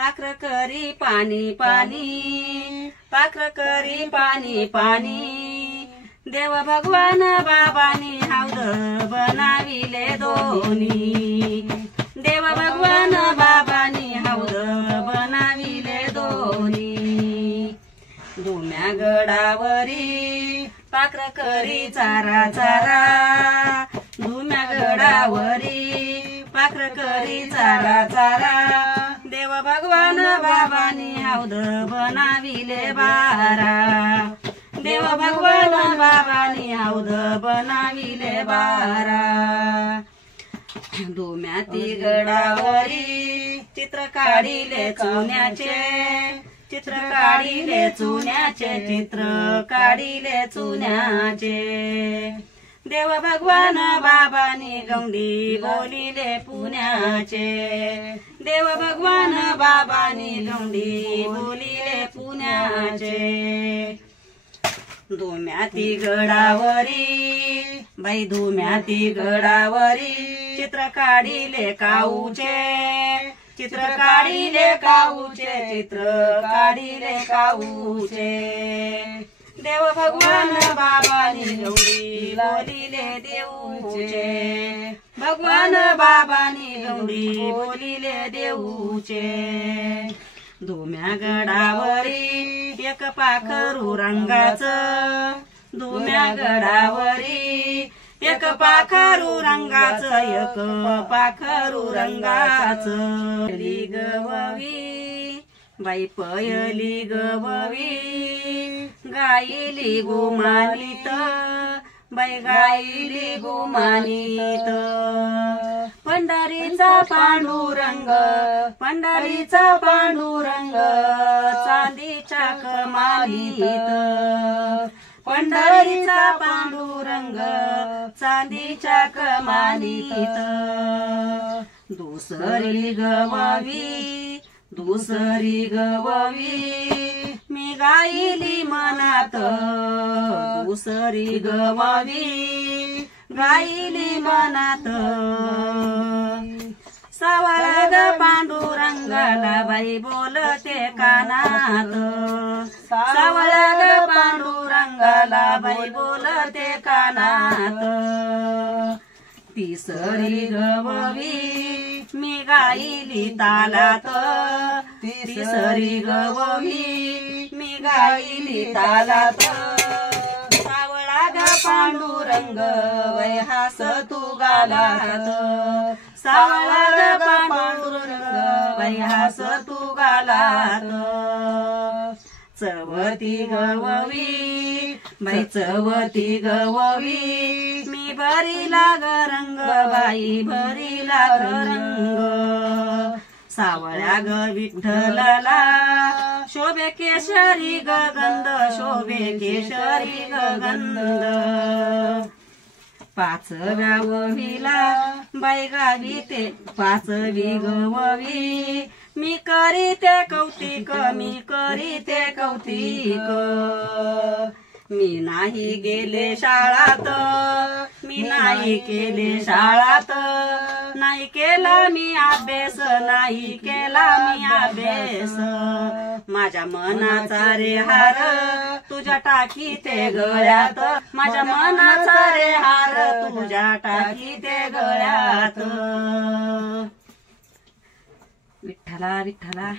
पाखर करी पाणी पाणी, पाखर करी पाणी पाणी, देव भगवान बाबांनी हौद बनाविले दोन्ही, देव भगवान बाबांनी हौद बनाविले दोन्ही, दुम्या गडावरी पाखर करी चारा चारा, दुम्या गडावरी पाखर करी चारा चारा, देव भगवान बाबांनी हौद बनाविले बारा, देव भगवान बाबांनी हौद बनाविले बारा, दुम्याती गडावरी चित्र काढिले चुन्याचे, चित्र काढिले चुन्याचे, चित्र काढिले चुन्याचे, देव भगवान बाबांनी गौंडी बोलिले पुण्याचे, देव भगवान बाबांनी गौंडी बोलिले पुण्याचे, दुम्याती गडावरी बाई दुम्याती गडावरी चित्र काढिले काऊचे, चित्र काढिले काऊचे, चित्र काढिले काऊचे, देव भगवान बाबांनी गौंडी बोलिले देऊचे, भगवान बाबांनी गौंडी बोलिले देऊचे, दुम्या गडावरी एक पाखरू रंगाचं, दुम्या गडावरी एक पाखरू रंगाचं, एक पाखरू रंगाचं, गववी बाई पयली गववी, गायली गुमानीत बाई गायली गुमानीत, पंढरीचा पांडुरंग, पंढरीचा पांडुरंग चांदीच्या कमानीत, पंढरीचा पांडुरंग चांदीच्या कमानीत, दुसरी गववी, दुसरी गववी मी गायली मनात, दुसरी गववी गायली मनात, सावळा ग पांडुरंगाला बाई बोलते कानात, सावळा ग पांडुरंगाला बाई बोलते कानात, तिसरी गववी मी गायली तालात, तिसरी गववी मी गायली तालात, सावळा ग पांडुरंग बाई हसतू गालात, सावळा ग पांडुरंग बाई हसतू गालात, चवती गववी बाई चवती गववी मी भरीला ग रंग बाई भरीला ग रंग, सावळ्या ग विठ्ठलाला शोभे केशरी ग गंध, शोभे केशरी ग गंध, पाचव्या ववीला बाई गावी ते पाचवी गववी मी करीते कौतिक, मी करीते कौतिक, मी नाही गेले शाळात, मी नाही केले शाळात, नाही केला मी अभ्यास, नाही केला मी अभ्यास, माझ्या मनाचा रे हार तुझ्या टाकीते गळ्यात, माझ्या मनाचा रे हार तुझ्या टाकीते गळ्यात, विठ्ठला विठ्ठला।